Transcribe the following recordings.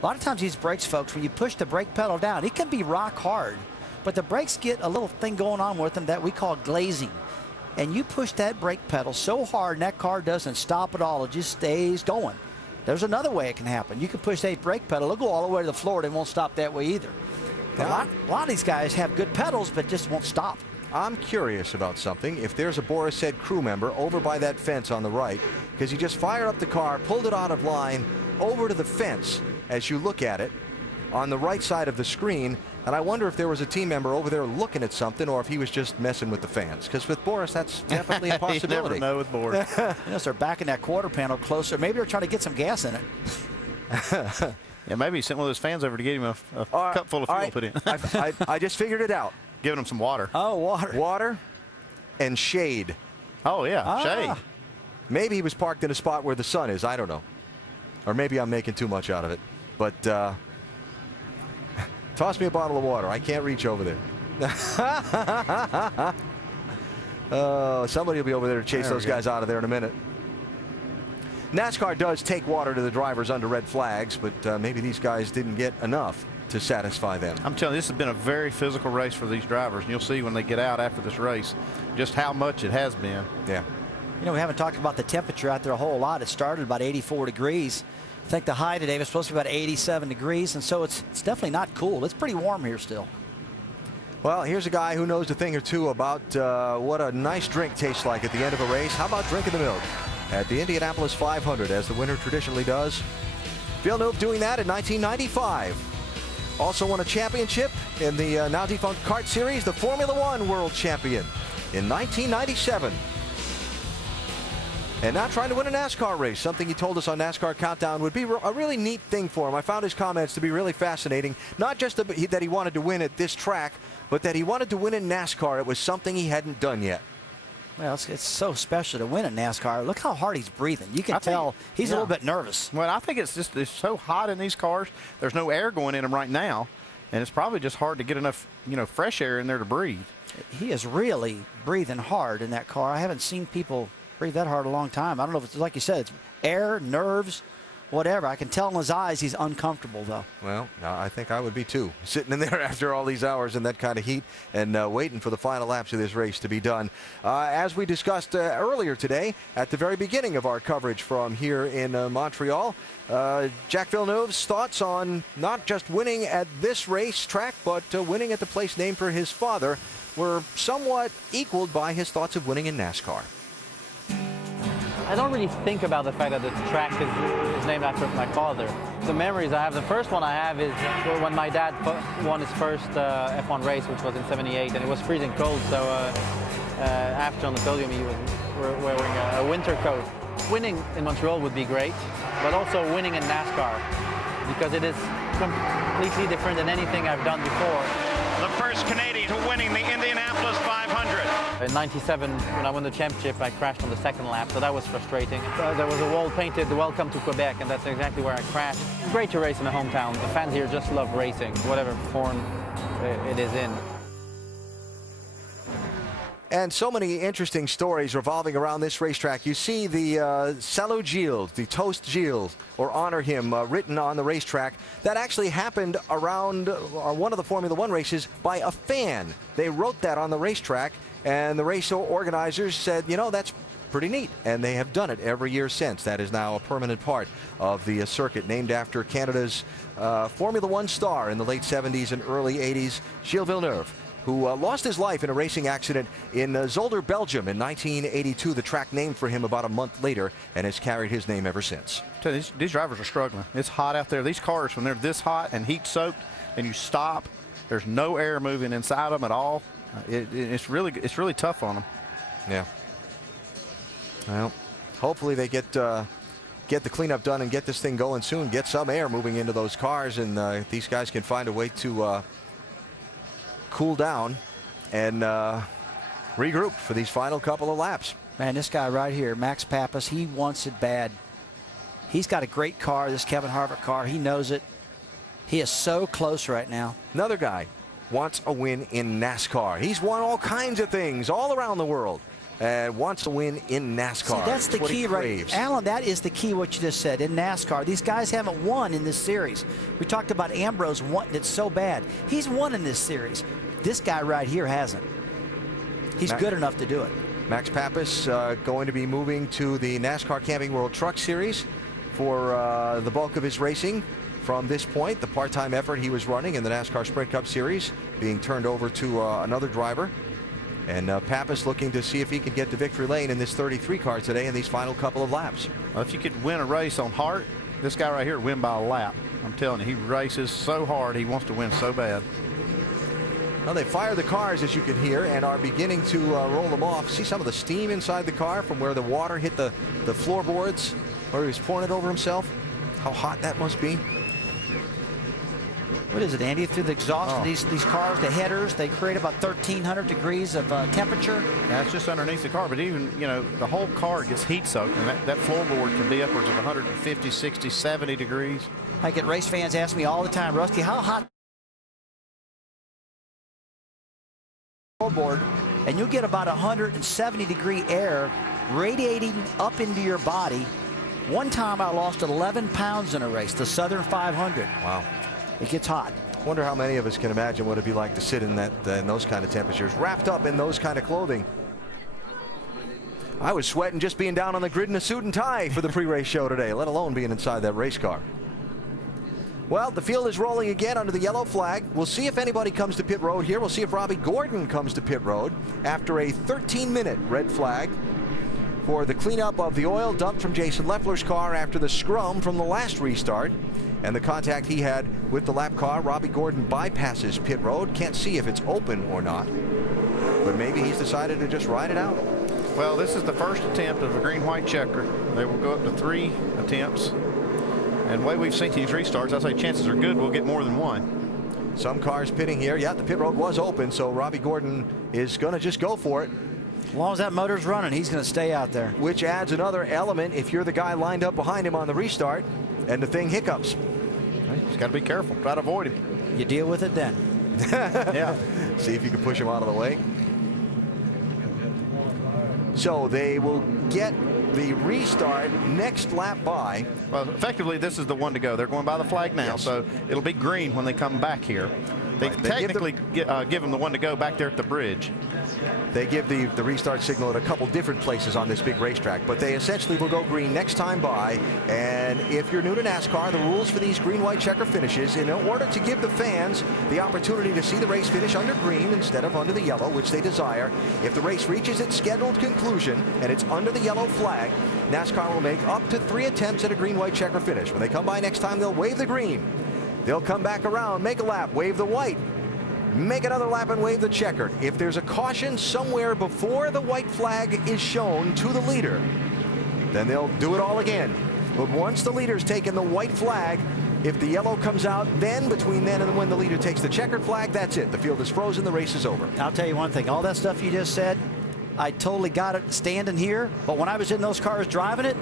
A lot of times these brakes, folks, when you push the brake pedal down, it can be rock hard, but the brakes get a little thing going on with them that we call glazing. And you push that brake pedal so hard and that car doesn't stop at all, it just stays going. There's another way it can happen. You can push that brake pedal, it'll go all the way to the floor, and it won't stop that way either. Yeah. A lot of these guys have good pedals, but just won't stop. I'm curious about something. If there's a Boris Said crew member over by that fence on the right, because he just fired up the car, pulled it out of line, over to the fence as you look at it on the right side of the screen, and I wonder if there was a team member over there looking at something or if he was just messing with the fans, because with Boris that's definitely a possibility. You never know with Boris. You know, they're backing that quarter panel closer. Maybe they're trying to get some gas in it. Yeah, maybe he sent one of those fans over to get him a cup full of fuel put in. I just figured it out. Giving him some water. Oh, water. Water and shade. Oh, yeah, shade. Maybe he was parked in a spot where the sun is. I don't know. Or maybe I'm making too much out of it. But toss me a bottle of water. I can't reach over there. Somebody will be over there to chase those guys out of there in a minute. NASCAR does take water to the drivers under red flags, but maybe these guys didn't get enough to satisfy them. I'm telling you, this has been a very physical race for these drivers, and you'll see when they get out after this race just how much it has been. Yeah. You know, we haven't talked about the temperature out there a whole lot. It started about 84 degrees. I think the high today was supposed to be about 87 degrees, and so it's definitely not cool. It's pretty warm here still. Well, here's a guy who knows a thing or two about what a nice drink tastes like at the end of a race. How about drinking the milk at the Indianapolis 500, as the winner traditionally does? Villeneuve doing that in 1995. Also won a championship in the now defunct kart series, the Formula One World Champion in 1997. And now trying to win a NASCAR race, something he told us on NASCAR Countdown would be a really neat thing for him. I found his comments to be really fascinating. Not just that he wanted to win at this track, but that he wanted to win in NASCAR. It was something he hadn't done yet. Well, it's so special to win in NASCAR. Look how hard he's breathing. You can tell he's a little bit nervous. Well, I think it's so hot in these cars. There's no air going in them right now, and it's probably just hard to get enough, fresh air in there to breathe. He is really breathing hard in that car. I haven't seen people breathe that hard a long time. I don't know if it's like you said, it's air, nerves, whatever. I can tell in his eyes he's uncomfortable, though. Well, I think I would be too, sitting in there after all these hours in that kind of heat and waiting for the final laps of this race to be done. As we discussed earlier today, at the very beginning of our coverage from here in Montreal, Jacques Villeneuve's thoughts on not just winning at this racetrack, but winning at the place named for his father were somewhat equaled by his thoughts of winning in NASCAR. I don't really think about the fact that the track is named after my father. The memories I have, the first one I have is when my dad won his first F1 race, which was in '78, and it was freezing cold, so after on the podium he was wearing a winter coat. Winning in Montreal would be great, but also winning in NASCAR, because it is completely different than anything I've done before. The first Canadian to winning the Indianapolis 500. In '97, when I won the championship, I crashed on the second lap, so that was frustrating. There was a wall painted, "Welcome to Quebec," and that's exactly where I crashed. It's great to race in the hometown. The fans here just love racing, whatever form it is in. And so many interesting stories revolving around this racetrack. You see the Salut Gilles, the Toast Gilles, or honor him, written on the racetrack. That actually happened around one of the Formula One races by a fan. They wrote that on the racetrack, and the race organizers said, that's pretty neat. And they have done it every year since. That is now a permanent part of the circuit, named after Canada's Formula One star in the late 70s and early 80s, Gilles Villeneuve, who lost his life in a racing accident in Zolder, Belgium in 1982. The track named for him about a month later, and has carried his name ever since. These drivers are struggling. It's hot out there. These cars, when they're this hot and heat soaked and you stop, there's no air moving inside them at all. It's really tough on them. Yeah. Well, hopefully they get the cleanup done and get this thing going soon. Get some air moving into those cars, and these guys can find a way to cool down and regroup for these final couple of laps. Man, this guy right here, Max Pappas, he wants it bad. He's got a great car, this Kevin Harvick car. He knows it. He is so close right now. Another guy wants a win in NASCAR. He's won all kinds of things all around the world. and wants to win in NASCAR. See, that's the what key, he right? craves. Alan, that is the key, what you just said. In NASCAR, these guys haven't won in this series. We talked about Ambrose wanting it so bad. He's won in this series. This guy right here hasn't. He's good enough to do it. Max Pappas going to be moving to the NASCAR Camping World Truck Series for the bulk of his racing. From this point, the part-time effort he was running in the NASCAR Sprint Cup Series being turned over to another driver. And Pappas looking to see if he can get to victory lane in this 33 car today in these final couple of laps. Well, if you could win a race on heart, this guy right here would win by a lap. I'm telling you, he races so hard. He wants to win so bad. Well, they fire the cars, as you can hear, and are beginning to roll them off. See some of the steam inside the car from where the water hit the floorboards, where he was pouring it over himself. How hot that must be. What is it, Andy? Through the exhaust of these cars, the headers, they create about 1,300 degrees of temperature. That's just underneath the car, but even, you know, the whole car gets heat soaked, and that floorboard can be upwards of 150, 60, 70 degrees. I get race fans ask me all the time, Rusty, how hot floorboard? And you'll get about 170 degree air radiating up into your body. One time I lost 11 pounds in a race, the Southern 500. Wow. It gets hot. Wonder how many of us can imagine what it'd be like to sit in that in those kind of temperatures, wrapped up in those kind of clothing. I was sweating just being down on the grid in a suit and tie for the pre-race show today, let alone being inside that race car. Well, the field is rolling again under the yellow flag. We'll see if anybody comes to pit road here. We'll see if Robbie Gordon comes to pit road after a 13-minute red flag for the cleanup of the oil dumped from Jason Leffler's car after the scrum from the last restart. And the contact he had with the lap car. Robbie Gordon bypasses pit road. Can't see if it's open or not. But maybe he's decided to just ride it out. Well, this is the first attempt of a green-white checker. They will go up to 3 attempts. And the way we've seen these restarts, I say chances are good we'll get more than one. Some cars pitting here. Yeah, the pit road was open, so Robbie Gordon is going to just go for it. As long as that motor's running, he's going to stay out there. Which adds another element if you're the guy lined up behind him on the restart and the thing hiccups. Just got to be careful. Try to avoid him. You deal with it then. Yeah. See if you can push him out of the way. So they will get the restart next lap by. Well, effectively, this is the one to go. They're going by the flag now, yes. So it'll be green when they come back here. They technically give them the one to go back there at the bridge. They give the restart signal at a couple different places on this big racetrack, but they essentially will go green next time by. And if you're new to NASCAR, the rules for these green-white checker finishes, in order to give the fans the opportunity to see the race finish under green instead of under the yellow, which they desire, if the race reaches its scheduled conclusion and it's under the yellow flag, NASCAR will make up to 3 attempts at a green-white checker finish. When they come by next time, they'll wave the green. They'll come back around, make a lap, wave the white, make another lap and wave the checkered. If there's a caution somewhere before the white flag is shown to the leader, then they'll do it all again. But once the leader's taken the white flag, if the yellow comes out, then between then and when the leader takes the checkered flag, that's it. The field is frozen, the race is over. I'll tell you one thing, all that stuff you just said, I totally got it standing here, but when I was in those cars driving it,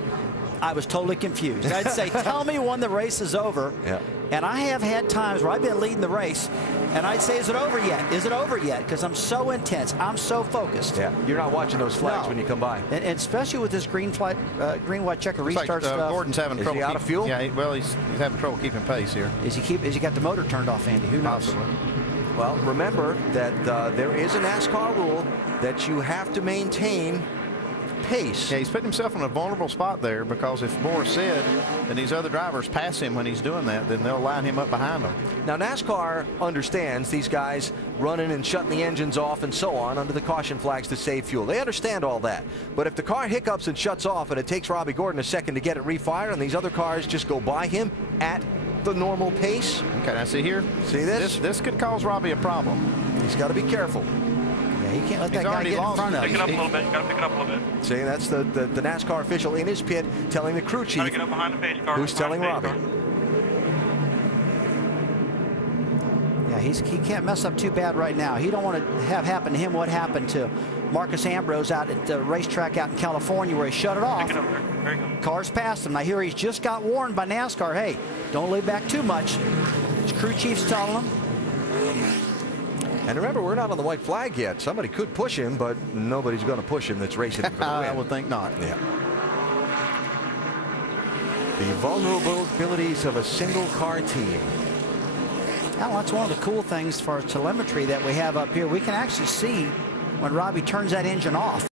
I was totally confused. I'd say, tell me when the race is over. Yeah. And I have had times where I've been leading the race, and I'd say, is it over yet? Is it over yet? Because I'm so intense. I'm so focused. Yeah, you're not watching those flags when you come by. And especially with this green-white checker restart stuff. Gordon's having trouble. Is he out of fuel? Yeah, he's having trouble keeping pace here. Is he got the motor turned off, Andy? Who knows? Possibly. Well, remember that there is a NASCAR rule that you have to maintain pace. Yeah, he's putting himself in a vulnerable spot there, because if Morris said and these other drivers pass him when he's doing that, then they'll line him up behind them. Now, NASCAR understands these guys running and shutting the engines off and so on under the caution flags to save fuel. They understand all that. But if the car hiccups and shuts off and it takes Robbie Gordon a second to get it refired and these other cars just go by him at the normal pace. Okay, now see here? See this? This could cause Robbie a problem. He's got to be careful. Yeah, he can't let that guy get in front of him. Pick it up a little bit. You got to pick it up a little bit. See, that's the NASCAR official in his pit telling the crew chief, Got to get up behind the pace car. who's telling Robbie. Yeah, he can't mess up too bad right now. He don't want to have happen to him what happened to Marcus Ambrose out at the racetrack out in California, where he shut it off. Pick it up there. There you go. Cars passed him. I hear he's just got warned by NASCAR, hey, don't lay back too much. His crew chief's telling him. And remember, we're not on the white flag yet. Somebody could push him, but nobody's going to push him that's racing him for the win. I would think not. Yeah. The vulnerabilities of a single car team. Now, that's one of the cool things for telemetry that we have up here. We can actually see when Robbie turns that engine off.